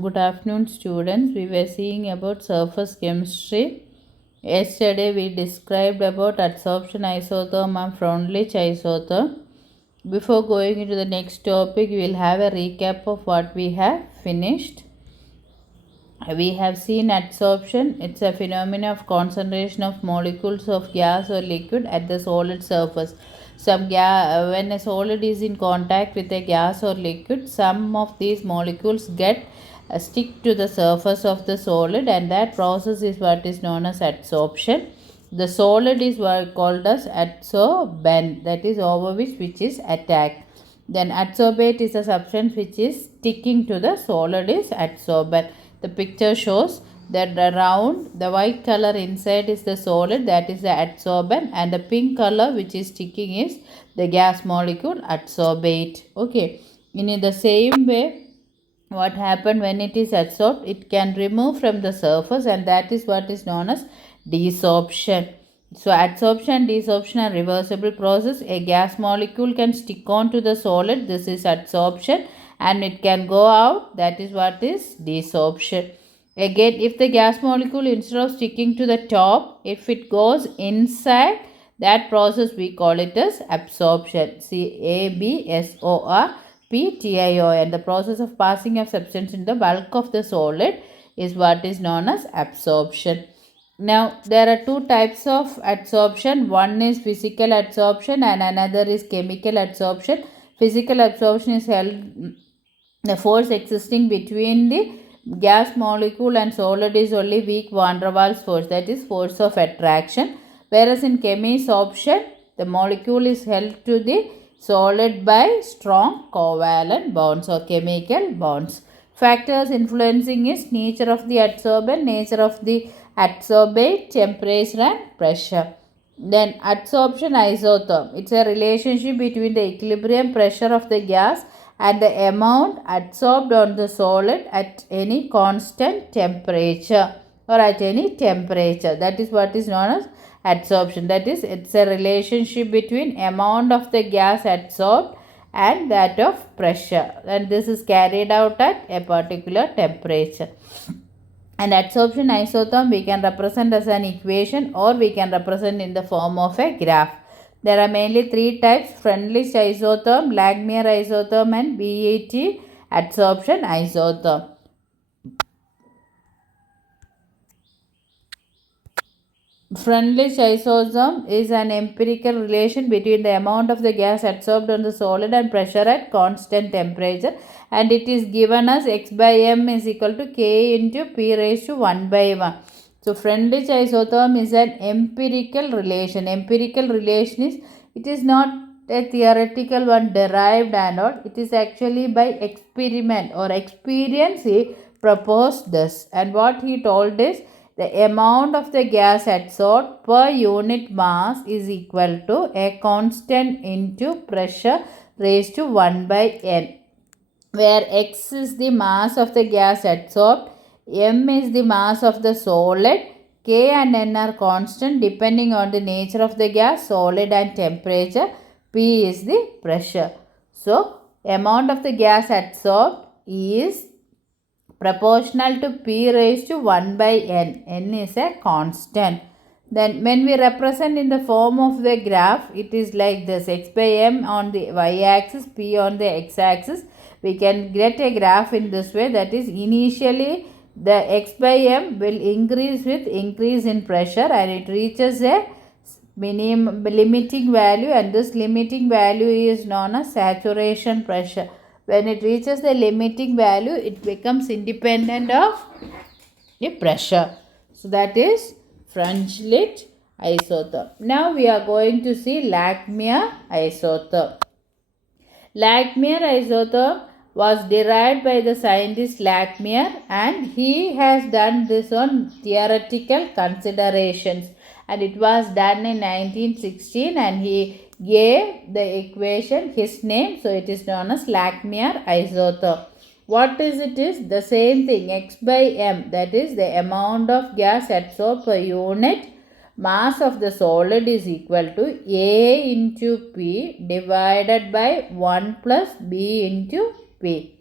Good afternoon, students. We were seeing about surface chemistry. Yesterday, we described about adsorption isotherm and Freundlich isotherm. Before going into the next topic, we will have a recap of what we have finished. We have seen adsorption. It's a phenomenon of concentration of molecules of gas or liquid at the solid surface. When a solid is in contact with a gas or liquid, some of these molecules stick to the surface of the solid, and that process is what is known as adsorption. The solid is called as adsorbent, that is over which is attacked. Then adsorbate is a substance which is sticking to the solid is adsorbent. The picture shows that the white color inside is the solid, that is the adsorbent, and the pink color which is sticking is the gas molecule adsorbate. Okay, in the same way, what happened when it is adsorbed, it can remove from the surface, and that is what is known as desorption. So adsorption and desorption are reversible process. A gas molecule can stick on to the solid, this is adsorption, and it can go out, that is what is desorption. Again, if the gas molecule, instead of sticking to the top, if it goes inside, that process we call it as absorption. CABSORPTIO, and the process of passing of substance in the bulk of the solid is what is known as absorption. Now, there are two types of adsorption. One is physical adsorption and another is chemical adsorption. Physical absorption is the force existing between the gas molecule and solid is only weak van der Waals force, that is force of attraction. Whereas in chemisorption, the molecule is held to the solid by strong covalent bonds or chemical bonds. Factors influencing is nature of the adsorbent, nature of the adsorbate, temperature and pressure. Then adsorption isotherm, it's a relationship between the equilibrium pressure of the gas and the amount adsorbed on the solid at any constant temperature or at any temperature. That is what is known as adsorption. That is, it's a relationship between amount of the gas adsorbed and that of pressure, and this is carried out at a particular temperature. And adsorption isotherm we can represent as an equation, or we can represent in the form of a graph. There are mainly three types: Freundlich isotherm, Langmuir isotherm, and BAT adsorption isotherm. Freundlich isotherm is an empirical relation between the amount of the gas adsorbed on the solid and pressure at constant temperature, and it is given as x by m is equal to k into p raised to 1 by 1. So Freundlich isotherm is an empirical relation. Empirical relation is, it is not a theoretical one derived and all. It is actually by experiment or experience he proposed this. And what he told is, the amount of the gas adsorbed per unit mass is equal to a constant into pressure raised to 1 by n, where x is the mass of the gas adsorbed, m is the mass of the solid, k and n are constant depending on the nature of the gas, solid and temperature, p is the pressure. So, amount of the gas adsorbed is proportional to p raised to 1 by n. N is a constant. Then when we represent in the form of the graph, it is like this: x by m on the y-axis, p on the x-axis. We can get a graph in this way, that is, initially the x by m will increase with increase in pressure, and it reaches a minimum limiting value, and this limiting value is known as saturation pressure. When it reaches the limiting value, it becomes independent of the pressure. So that is Freundlich isotherm. Now we are going to see Langmuir isotherm. Langmuir isotherm was derived by the scientist Langmuir, and he has done this on theoretical considerations, and it was done in 1916, and he gave the equation his name, so it is known as Langmuir isotherm. What is it is? The same thing, x by m, that is the amount of gas adsorbed per unit mass of the solid is equal to A into P divided by 1 plus B into P.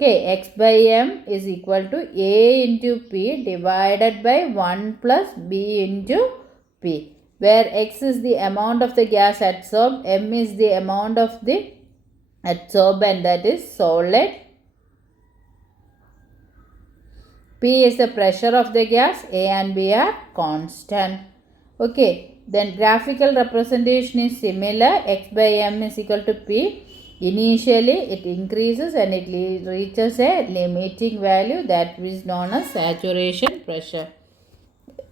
Okay, x by m is equal to A into P divided by 1 plus B into P, where x is the amount of the gas adsorbed, m is the amount of the adsorbent, that is solid, P is the pressure of the gas, A and B are constant. Okay, then graphical representation is similar. X by m is equal to P. Initially, it increases and it reaches a limiting value, that is known as saturation pressure.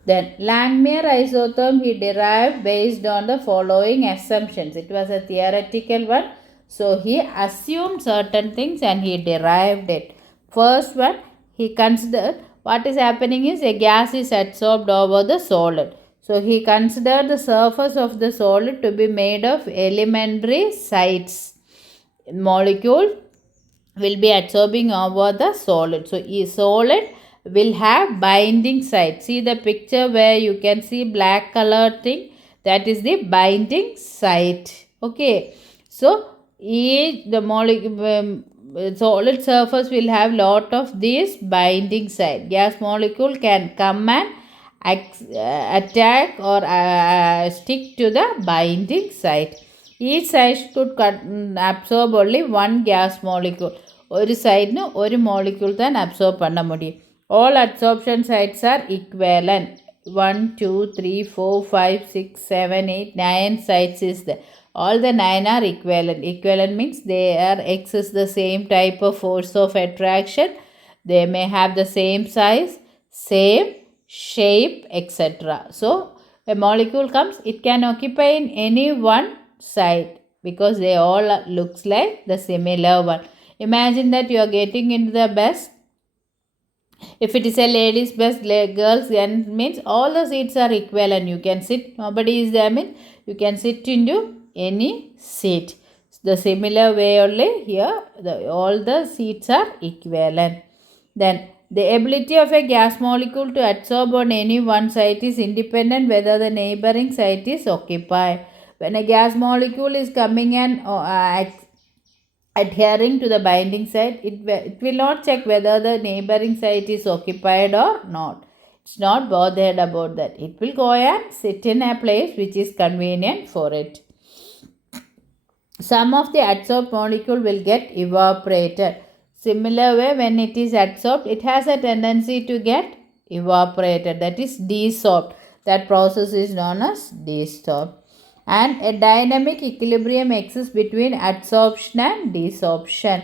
Then Langmuir isotherm he derived based on the following assumptions. It was a theoretical one. So he assumed certain things and he derived it. First one, he considered what is happening is a gas is adsorbed over the solid. So he considered the surface of the solid to be made of elementary sites. Molecule will be adsorbing over the solid. So solid will have binding site. See the picture where you can see black colored thing, that is the binding site. Okay, so the molecule solid surface will have lot of these binding site. Gas molecule can come and attack or stick to the binding site. Each side could absorb only one gas molecule. ഒരു സൈഡിന് ഒരു molecule തന്നെ absorb பண்ண முடியும். All adsorption sites are equivalent. 1, 2, 3, 4, 5, 6, 7, 8, 9 sites is there. All the 9 are equivalent. Equivalent means they are X is the same type of force of attraction. They may have the same size, same shape, etc. So a molecule comes, it can occupy in any one side because they all looks like the similar one. Imagine that you are getting into the bus. If it is a ladies bus, girls, then means all the seats are equivalent. You can sit, nobody is there means you can sit into any seat. The similar way only here, all the seats are equivalent. Then the ability of a gas molecule to adsorb on any one site is independent whether the neighboring site is occupied. When a gas molecule is coming and adhering to the binding site, it will not check whether the neighboring site is occupied or not. It's not bothered about that. It will go and sit in a place which is convenient for it. Some of the adsorbed molecule will get evaporated. Similar way, when it is adsorbed, it has a tendency to get evaporated, that is desorbed. That process is known as desorbed. And a dynamic equilibrium exists between adsorption and desorption.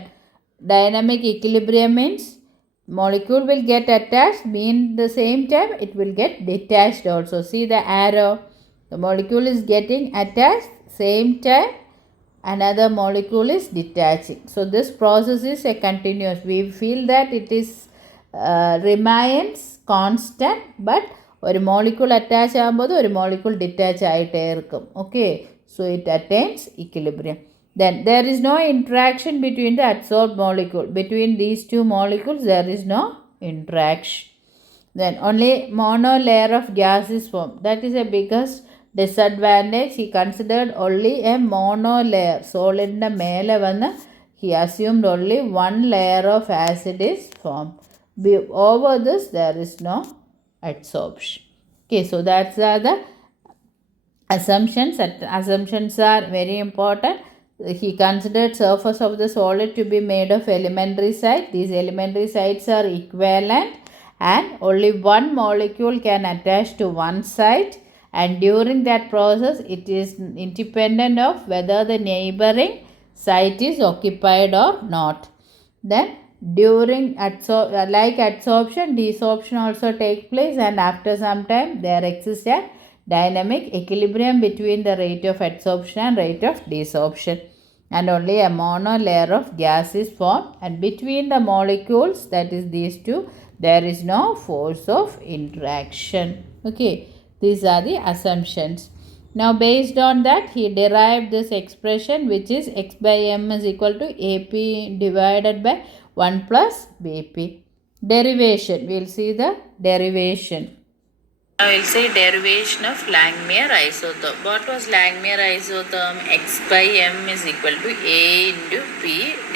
Dynamic equilibrium means molecule will get attached, mean the same time it will get detached also. See the arrow, the molecule is getting attached, same time another molecule is detaching. So this process is a continuous. We feel that it is remains constant, but ഒരു molecule attach ആകുമ്പോൾ ഒരു molecule detach ആയിട്ടേ ഇരിക്കും. Okay, so it attains equilibrium. Then there is no interaction between the adsorbed molecule. Between these two molecules there is no interaction. Then only mono layer of gas is formed. That is the biggest disadvantage. He considered only a mono layer. Solid ന്റെ മേലെ വന്ന് he assumed only one layer of acid is formed. Over this there is no adsorption. Okay, so that's the assumptions. Assumptions are very important. He considered surface of the solid to be made of elementary sites. These elementary sites are equivalent and only one molecule can attach to one site, and during that process it is independent of whether the neighboring site is occupied or not. Then during adsorption, desorption also take place, and after some time there exists a dynamic equilibrium between the rate of adsorption and rate of desorption, and only a mono layer of gas is formed, and between the molecules, that is these two, there is no force of interaction. Okay, these are the assumptions. Now based on that he derived this expression, which is x by m is equal to AP divided by 1 plus BP. Derivation, we will see the derivation. Now we will see derivation of Langmuir isotherm. What was Langmuir isotherm? X by m is equal to A into P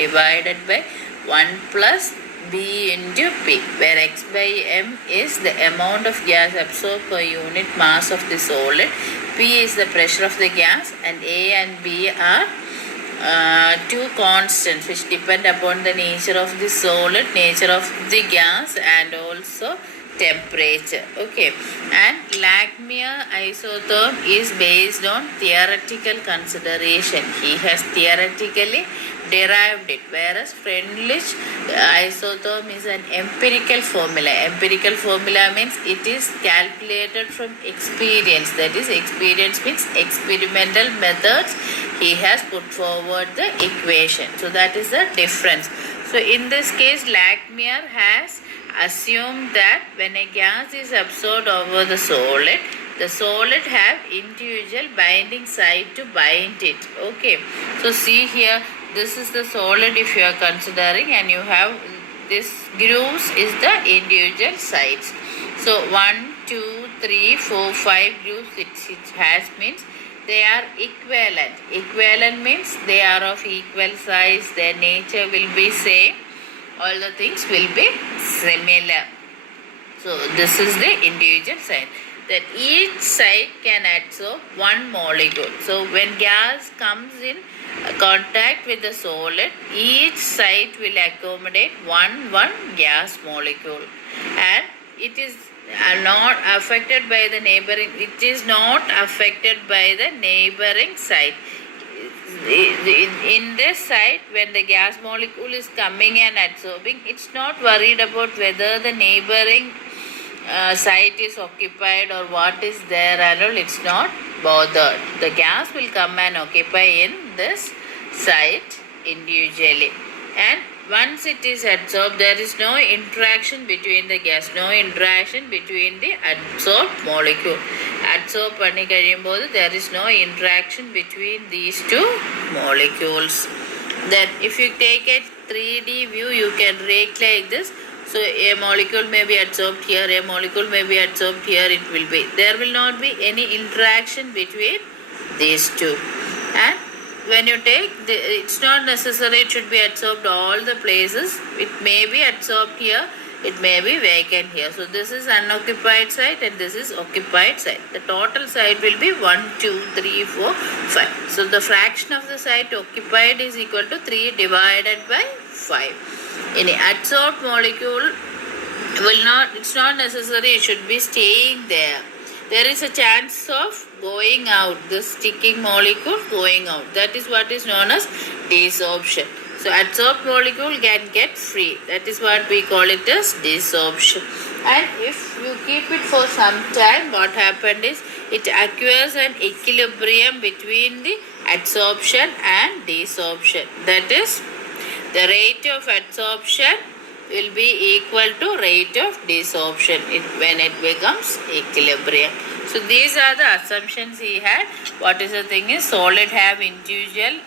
divided by 1 plus B into P, where X by M is the amount of gas absorbed per unit mass of the solid, P is the pressure of the gas, and A and B are two constants which depend upon the nature of the solid, nature of the gas, and also temperature. Okay, and Lagrange isotherm is based on theoretical consideration. He has theoretically derived it, whereas Freundlich isotherm is an empirical formula. Empirical formula means it is calculated from experience. That is, experience means experimental methods. He has put forward the equation. So that is the difference. So in this case, Lagrange has assumed that when a gas is absorbed over the solid have individual binding site to bind it. Okay, so see here, this is the solid if you are considering, and you have this grooves is the individual sites. So 1, 2, 3, 4, 5 grooves it has, means they are equivalent. Equivalent means they are of equal size, their nature will be same, all the things will be similar. So this is the individual site. That each site can absorb one molecule. So when gas comes in contact with the solid, each site will accommodate one gas molecule, and it is not affected by the neighboring. It is not affected by the neighboring site. In this site, when the gas molecule is coming and absorbing, it's not worried about whether the neighboring site is occupied or what is there and all. It's not bothered. The gas will come and occupy in this site individually, and once it is absorbed, there is no interaction between the gas, no interaction between the adsorbed molecule. Adsorb panni kazhiyumbol, there is no interaction between these two molecules. Then if you take a 3D view, you can rate like this. So a molecule may be adsorbed here, a molecule may be adsorbed here, it will be. There will not be any interaction between these two. And when you take, it's not necessary it should be adsorbed all the places. It may be adsorbed here, it may be vacant here. So this is unoccupied site and this is occupied site. The total site will be 1, 2, 3, 4, 5. So the fraction of the site occupied is equal to 3 divided by 5. Any adsorbed molecule will not, it's not necessary it should be staying there. There is a chance of going out, this sticking molecule going out. That is what is known as desorption. So adsorbed molecule can get free. That is what we call it as desorption. And if you keep it for some time, what happened is it acquires an equilibrium between the adsorption and desorption. That is, the rate of adsorption will be equal to rate of desorption when it becomes equilibrium. So these are the assumptions he had. What is the thing is, solid have individual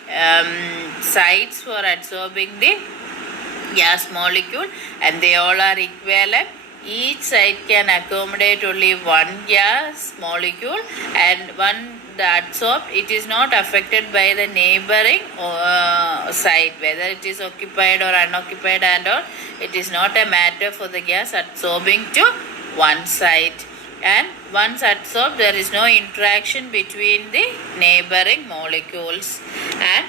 sites for absorbing the gas molecule, and they all are equivalent. Each site can accommodate only one gas molecule, and the adsorbed, it is not affected by the neighboring site, whether it is occupied or unoccupied and all. It is not a matter for the gas absorbing to one site. And once adsorbed, there is no interaction between the neighboring molecules. And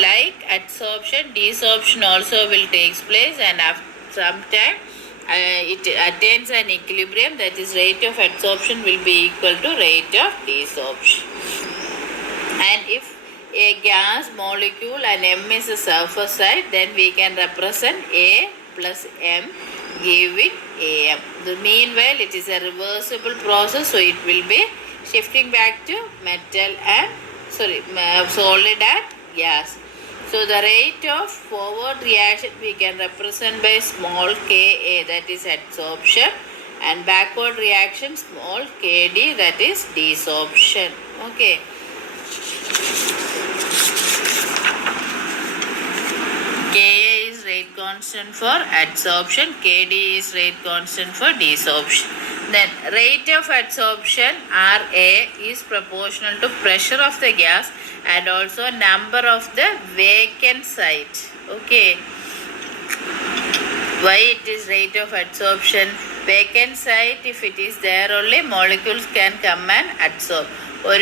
like adsorption, desorption also will take place, and after some time it attains an equilibrium. That is, rate of adsorption will be equal to rate of desorption. And if a gas molecule and M is a surface site, then we can represent A plus M giving AM. Meanwhile, it is a reversible process, so it will be shifting back to metal and solid and gas. So the rate of forward reaction we can represent by small ka, that is adsorption, and backward reaction small kd, that is desorption. Okay. Ka is rate constant for adsorption, Kd is rate constant for desorption. Then rate of adsorption Ra is proportional to pressure of the gas and also number of the vacant site. Okay. Why it is rate of adsorption? Vacant site, if it is there only, molecules can come and adsorb. Or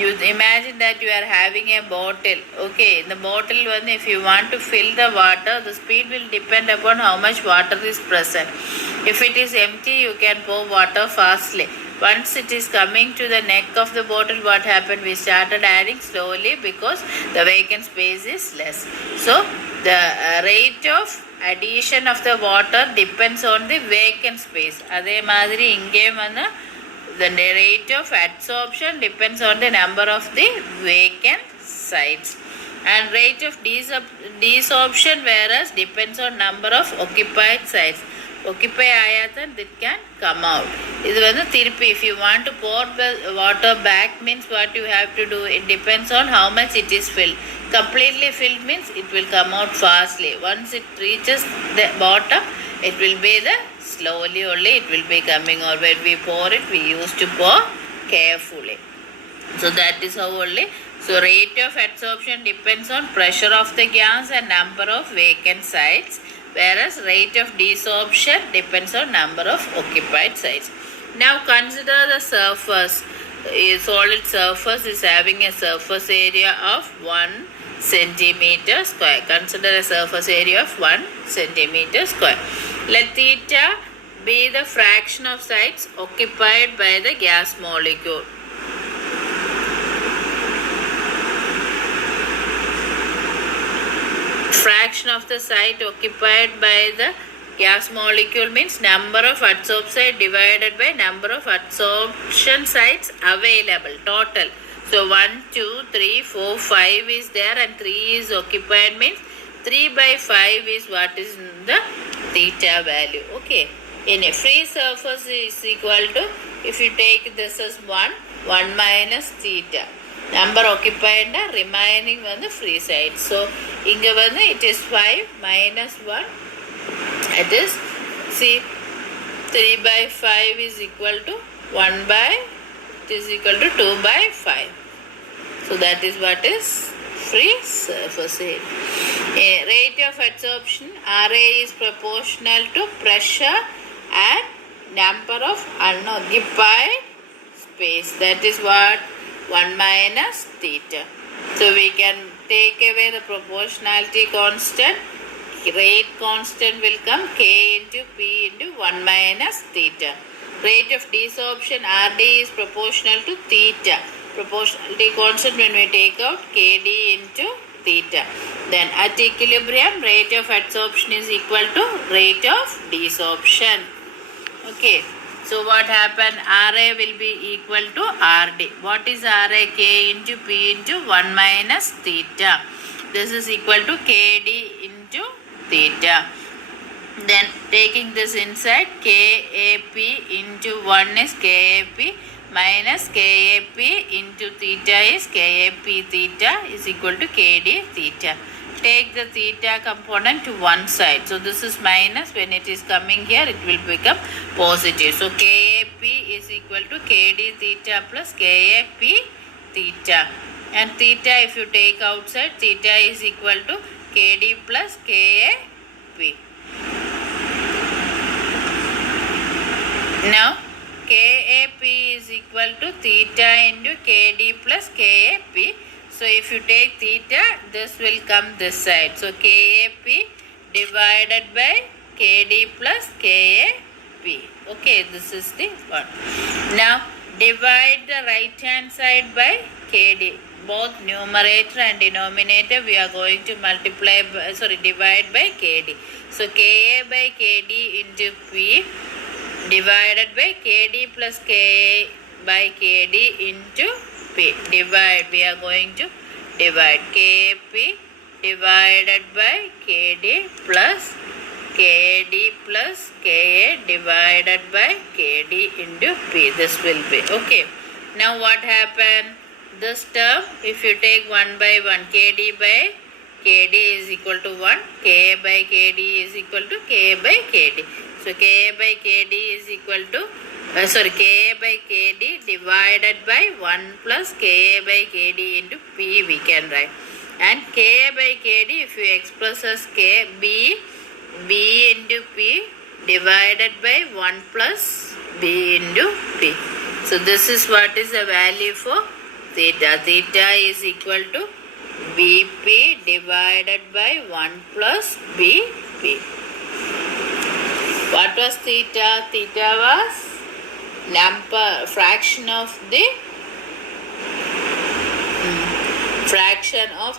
you imagine that you are having a bottle. Okay, in the bottle one, if you want to fill the water, the speed will depend upon how much water is present. If it is empty, you can pour water fastly. Once it is coming to the neck of the bottle, what happened? We started adding slowly because the vacant space is less. So the rate of addition of the water depends on the vacant space. അതേ മാതിരി ഇങ്ങേയും വന്ന് the rate of adsorption depends on the number of the vacant sites. And rate of desorption whereas depends on number of occupied sites. Occupy ayathan it can come out. This is therapy. If you want to pour the water back means what you have to do. It depends on how much it is filled. Completely filled means it will come out fastly. Once it reaches the bottom, it will be the slowly only it will be coming. Or when we pour it, we used to pour carefully. So that is how only. So rate of adsorption depends on pressure of the gas and number of vacant sites, whereas rate of desorption depends on number of occupied sites. Now consider the surface. A solid surface is having a surface area of 1 centimeter square. Consider a surface area of 1 centimeter square. Let theta be the fraction of sites occupied by the gas molecule. Fraction of the site occupied by the gas molecule means number of adsorption site divided by number of adsorption sites available, total. So 1, 2, 3, 4, 5 is there and 3 is occupied means 3 by 5 is what is the theta value. Okay. In a free surface is equal to, if you take this as 1 minus theta. Number occupied and remaining on the free side. So inga vandu it is 5 minus 1. It is, see, 3 by 5 is equal to 1 by, it is equal to 2 by 5. So that is what is free surface area. Rate of adsorption, RA is proportional to pressure and number of unoccupied space. That is what 1 minus theta. So we can take away the proportionality constant. Rate constant will come K into P into 1 minus theta. Rate of desorption RD is proportional to theta. Proportionality constant when we take out KD into theta. Then at equilibrium, rate of adsorption is equal to rate of desorption. Okay. So what happened? RA will be equal to RD. What is RA? K into P into 1 minus theta. This is equal to KD into theta. Then taking this inside, KAP into 1 is KAP minus KAP into theta is KAP theta is equal to KD theta. Take the theta component to one side. So this is minus. When it is coming here, it will become positive. So KAP is equal to KD theta plus KAP theta. And theta, if you take outside, theta is equal to KD plus KAP. Now, KAP is equal to theta into KD plus KAP. So if you take theta, this will come this side. So KAP divided by KD plus KAP. Okay, this is the one. Now divide the right hand side by KD. Both numerator and denominator we are going to multiply by, divide by KD. So KA by KD into P divided by KD plus KA by KD into P. Divide, we are going to divide KP divided by KD plus KD plus KA divided by KD into P. This will be okay. Now what happened? This term, if you take 1 by 1, KD by KD is equal to 1, KA by KD is equal to KA by KD. So KA by KD is equal to KA by KD divided by 1 plus KA by KD into P we can write. And KA by KD, if you express as KB B into P divided by 1 plus B into P. So this is what is the value for theta. Theta is equal to BP divided by 1 plus BP. What was theta? Theta was fraction of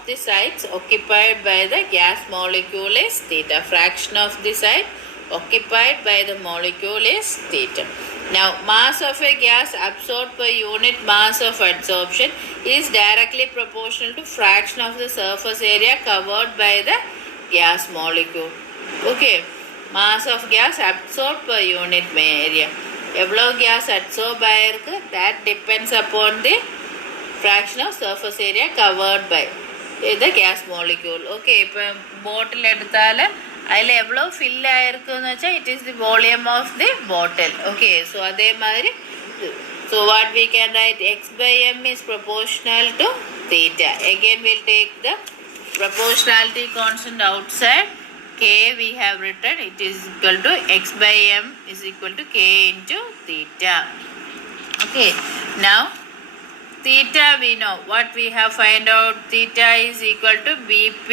the sites occupied by the gas molecule is theta. Fraction of the site occupied by the molecule is theta. Now, mass of a gas absorbed per unit mass of adsorption is directly proportional to fraction of the surface area covered by the gas molecule. Okay, mass of gas absorbed per unit area. எவ்வளோ case absorb ஆகிருக்கு, that depends upon the fraction of surface area covered by the gas molecule. Okay, இப்போ பாட்டில் எடுத்தால் அதில் எவ்வளோ fill ஆகிருக்குன்னு வச்சா it is the volume of the bottle. Okay, so அதே மாதிரி so what we can write, x by m is proportional to theta. Again we'll take the proportionality constant outside. K we have written, it is equal to x by m is equal to k into theta. Okay, now theta we know what we have find out. Theta is equal to BP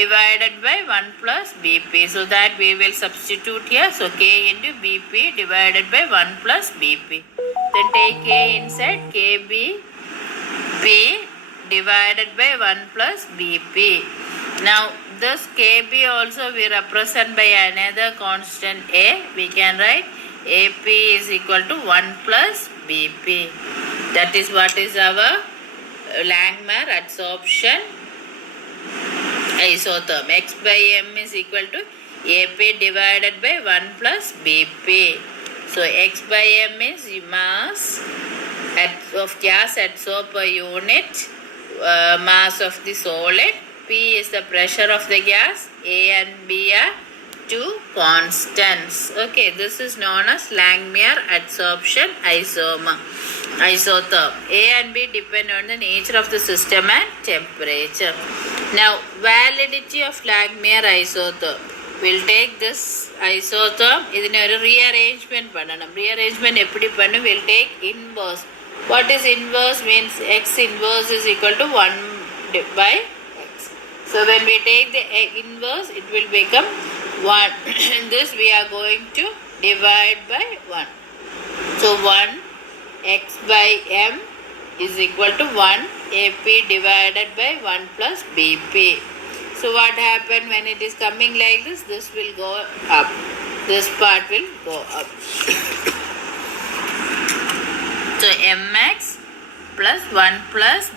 divided by 1 plus BP. So that we will substitute here. So k into BP divided by 1 plus BP. Then take k inside, KB P divided by 1 plus BP. Now this KB also we represent by another constant A. We can write AP is equal to 1 plus BP. That is what is our Langmuir adsorption isotherm. X by M is equal to AP divided by 1 plus BP. So X by M is mass of gas adsorbed per unit mass of the solid. P is the pressure of the gas. A and B are two constants. Okay, this is known as Langmuir adsorption isotherm. A and B depend on the nature of the system and temperature. Now, validity of Langmuir isotherm. We'll take this isotherm. ഇതിനെ ഒരു rearrangement பண்ணணும். Rearrangement எப்படி பண்ணணும்? We'll take inverse. What is inverse? Means x inverse is equal to 1 by x. So when we take the inverse, it will become 1. This we are going to divide by 1. So 1 x by m is equal to 1 AP divided by 1 plus BP. So what happened when it is coming like this? This will go up. This part will go up. So mx plus 1 plus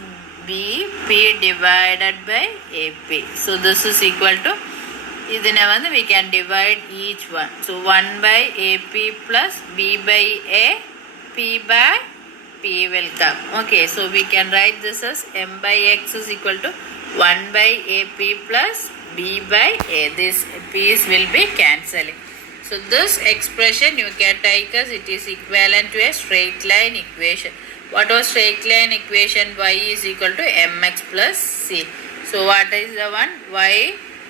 BP divided by AP. So this is equal to, we can divide each one. So 1 by AP plus B by A, P by P will come. Okay, so we can write this as m by x is equal to 1 by AP plus B by A. This P's will be cancelling. So this expression you can take as it is equivalent to a straight line equation. What was straight line equation? Y is equal to mx plus c. So what is the one? Y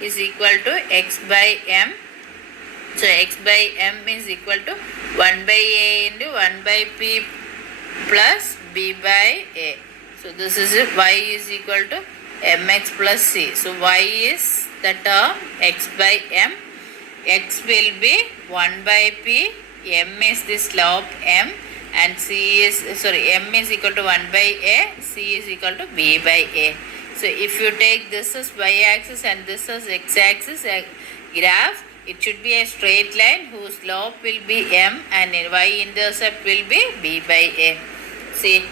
is equal to x by m. So x by m is equal to 1 by a into 1 by p plus b by a. So this is it. Y is equal to mx plus c. So y is the term x by m. X will be 1 by p, m is the slope m, and m is equal to 1 by a, c is equal to b by a. So if you take this as y-axis and this as x-axis graph, it should be a straight line whose slope will be m and y-intercept will be b by a. See,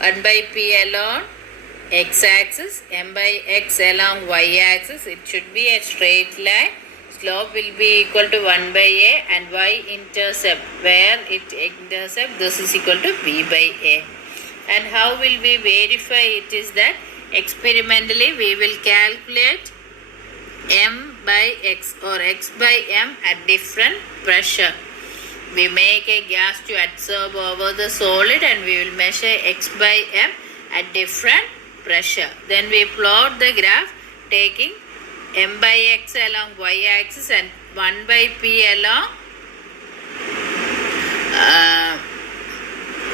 1 by p along x-axis, m by x along y-axis, it should be a straight line. Slope will be equal to 1 by a and y-intercept, where it intercept, this is equal to b by a. And how will we verify it is that experimentally we will calculate m by x or x by m at different pressure. We make a gas to adsorb over the solid and we will measure x by m at different pressure. Then we plot the graph taking m by x along y-axis and 1 by P along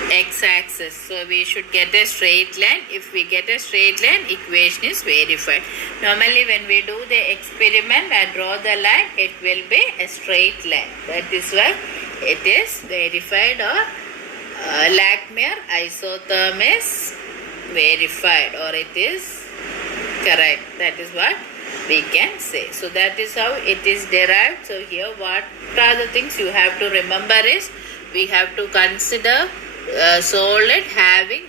x-axis. So we should get a straight line. If we get a straight line, equation is verified. Normally when we do the experiment and draw the line, it will be a straight line. That is why it is verified, or Lagmare isotherm is verified, or it is correct. That is what we can say. So that is how it is derived. So here what are the things you have to remember is, we have to consider solid having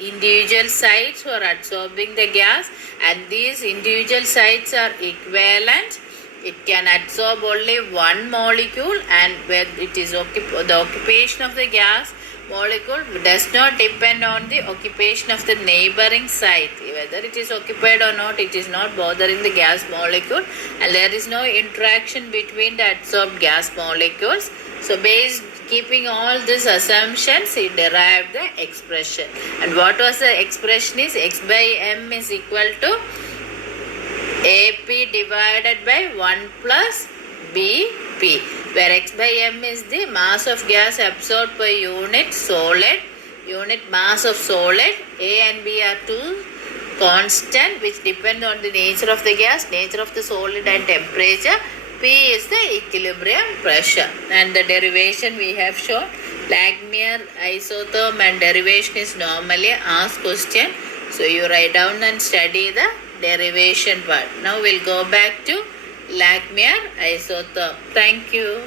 individual sites for absorbing the gas, and these individual sites are equivalent. It can absorb only one molecule, and when it is the occupation of the gas molecule does not depend on the occupation of the neighboring site. Whether it is occupied or not, it is not bothering the gas molecule, and there is no interaction between the adsorbed gas molecules. So keeping all these assumptions, he derived the expression. And what was the expression is, x by m is equal to AP divided by 1 plus BP, where x by m is the mass of gas absorbed per unit mass of solid. A and B are two constant which depend on the nature of the gas, nature of the solid, and temperature. P is the equilibrium pressure, and the derivation we have shown. Lagmare isotherm and derivation is normally asked question, so you write down and study the derivation part. Now we'll go back to Lagmare isotherm. Thank you.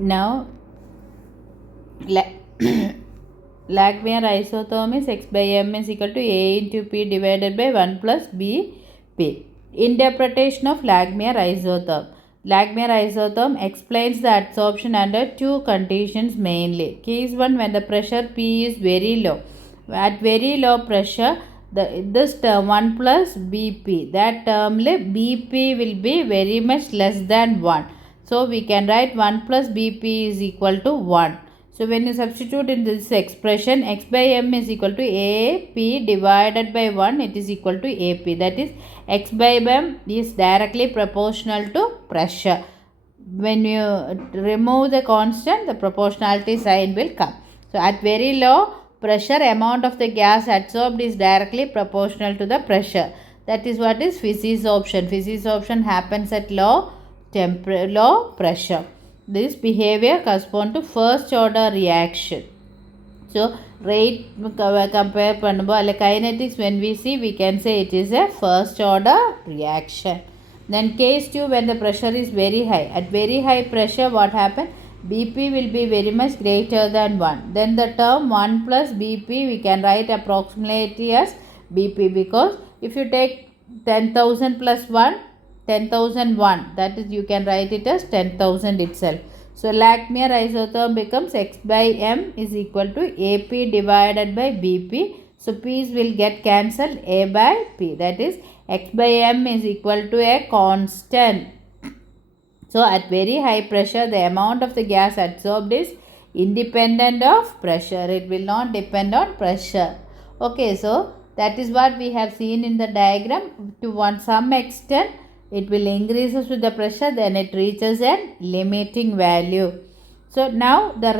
Now Lagmare isotherm is x by m is equal to A into P divided by 1 plus BP. Interpretation of Lagmare isotherm. Lagmare isotherm explains the adsorption under two conditions mainly. Case 1, when the pressure P is very low. At very low pressure, this term 1 plus BP, that term BP will be very much less than 1. So we can write 1 plus BP is equal to 1. So when you substitute in this expression, x by m is equal to AP divided by 1, it is equal to AP. That is, x by m is directly proportional to pressure. When you remove the constant, the proportionality sign will come. So at very low pressure, amount of the gas adsorbed is directly proportional to the pressure. That is what is physisorption. Physisorption happens at low pressure. This behavior corresponds to first order reaction. So rate compare பண்ணும்போது kinetics, when we see, we can say it is a first order reaction. Then case 2, when the pressure is very high. At very high pressure, what happens? BP will be very much greater than 1. Then the term 1 plus BP, we can write approximately as BP, because if you take 10,000 plus 1, 10,001, that is, you can write it as 10,000 itself. So Lagmare isotherm becomes x by m is equal to AP divided by BP. So P's will get cancelled, A by P. That is, x by m is equal to a constant. So at very high pressure, the amount of the gas adsorbed is independent of pressure. It will not depend on pressure. Okay, so that is what we have seen in the diagram. To some extent, it will increases with the pressure, then it reaches a limiting value. So now the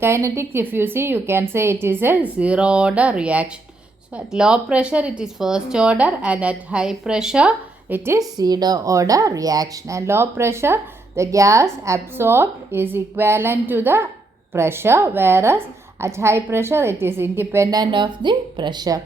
kinetics, if you see, you can say it is a zero order reaction. So at low pressure, it is first order, and at high pressure, it is zero order reaction. And low pressure, the gas absorbed is equivalent to the pressure, whereas at high pressure, it is independent of the pressure.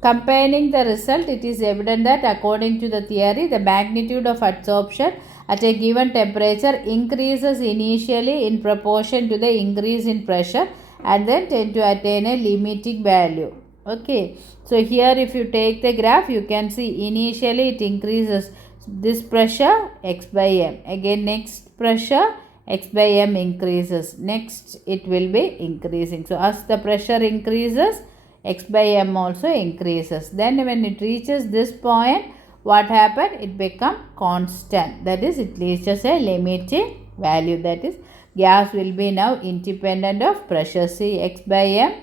Comparing the result, it is evident that according to the theory, the magnitude of adsorption at a given temperature increases initially in proportion to the increase in pressure and then tend to attain a limiting value. Okay, so here if you take the graph, you can see initially it increases this pressure x by m. Again next pressure x by m increases. Next it will be increasing. So as the pressure increases, x by m also increases. Then when it reaches this point, what happened? It become constant. That is, it reaches a limiting value. That is, gas will be now independent of pressure. See, x by m,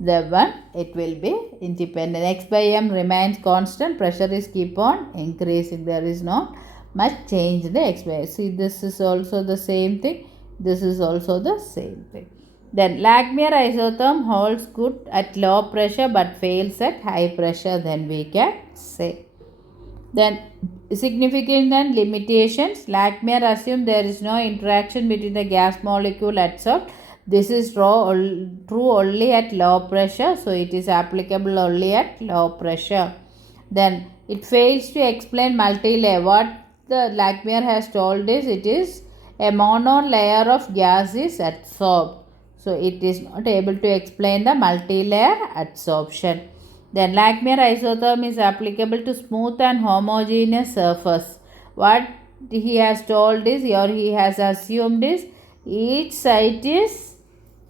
the one it will be independent. X by m remains constant, pressure is keep on increasing. There is not much change in the x by m. See, this is also the same thing, this is also the same thing. Then Langmuir isotherm holds good at low pressure but fails at high pressure, then we can say. Then significance and limitations. Langmuir assumed there is no interaction between the gas molecule adsorbed. This is true only at low pressure, so it is applicable only at low pressure. Then it fails to explain multi-layer. What the Langmuir has told is, it is a mono-layer of gas is adsorbed. So it is not able to explain the multi-layer adsorption. Then Langmuir isotherm is applicable to smooth and homogeneous surface. What he has told is, or he has assumed is, each site is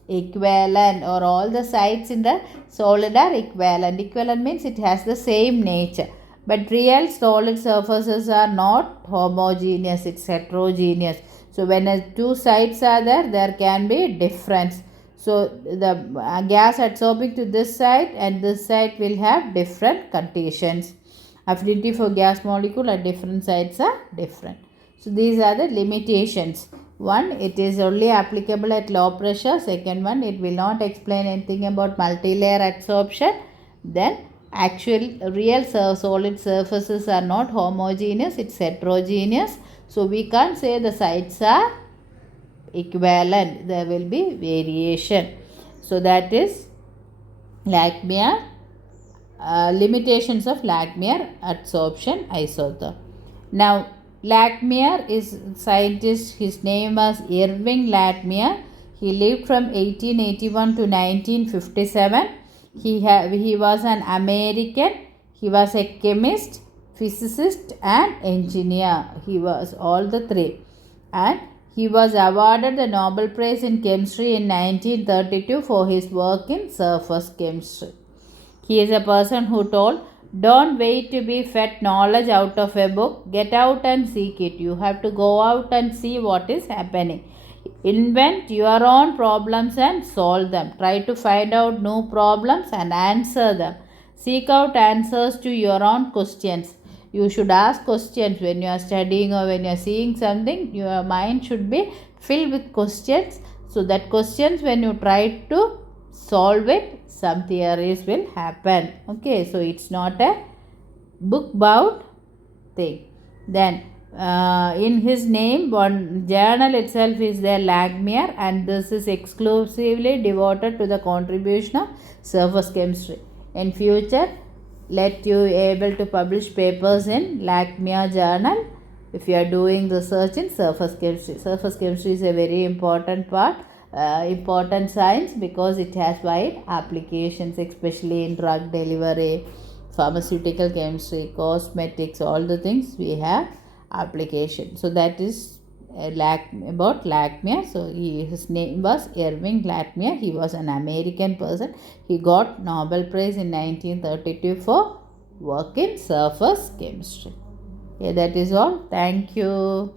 equivalent, or all the sites in the solid are equivalent. Equivalent means it has the same nature. But real solid surfaces are not homogeneous, it's heterogeneous. So when two sites are there, there can be difference. So the gas adsorbing to this site and this site will have different conditions. Affinity for gas molecule at different sites are different. So these are the limitations. One, it is only applicable at low pressure. Second one, it will not explain anything about multi-layer adsorption. Then actual real solid surfaces are not homogeneous, it's heterogeneous. So we can't say the sites are equivalent, there will be variation. So that is Langmuir, limitations of Langmuir adsorption isotherm. Now Langmuir is scientist, his name was Irving Langmuir. He lived from 1881 to 1957. He was an American. He was a chemist, physicist and engineer. He was all the three. And he was awarded the Nobel Prize in Chemistry in 1932 for his work in surface chemistry. He is a person who told, don't wait to be fed knowledge out of a book. Get out and seek it. You have to go out and see what is happening. Invent your own problems and solve them. Try to find out new problems and answer them. Seek out answers to your own questions. You should ask questions when you are studying or when you are seeing something. Your mind should be filled with questions. So that questions, when you try to solve it, some theories will happen. Okay, so it's not a book bound thing. Then in his name, one journal itself is there, Langmuir, and this is exclusively devoted to the contribution of surface chemistry. In future, let you able to publish papers in Langmuir journal if you are doing research in surface chemistry. Surface chemistry is a very important part, important science, because it has wide applications, especially in drug delivery, pharmaceutical chemistry, cosmetics, all the things we have application. So that is about Langmuir. So his name was Irving Langmuir. He was an American person. He got Nobel Prize in 1932 for work in surface chemistry. Yeah, that is all. Thank you.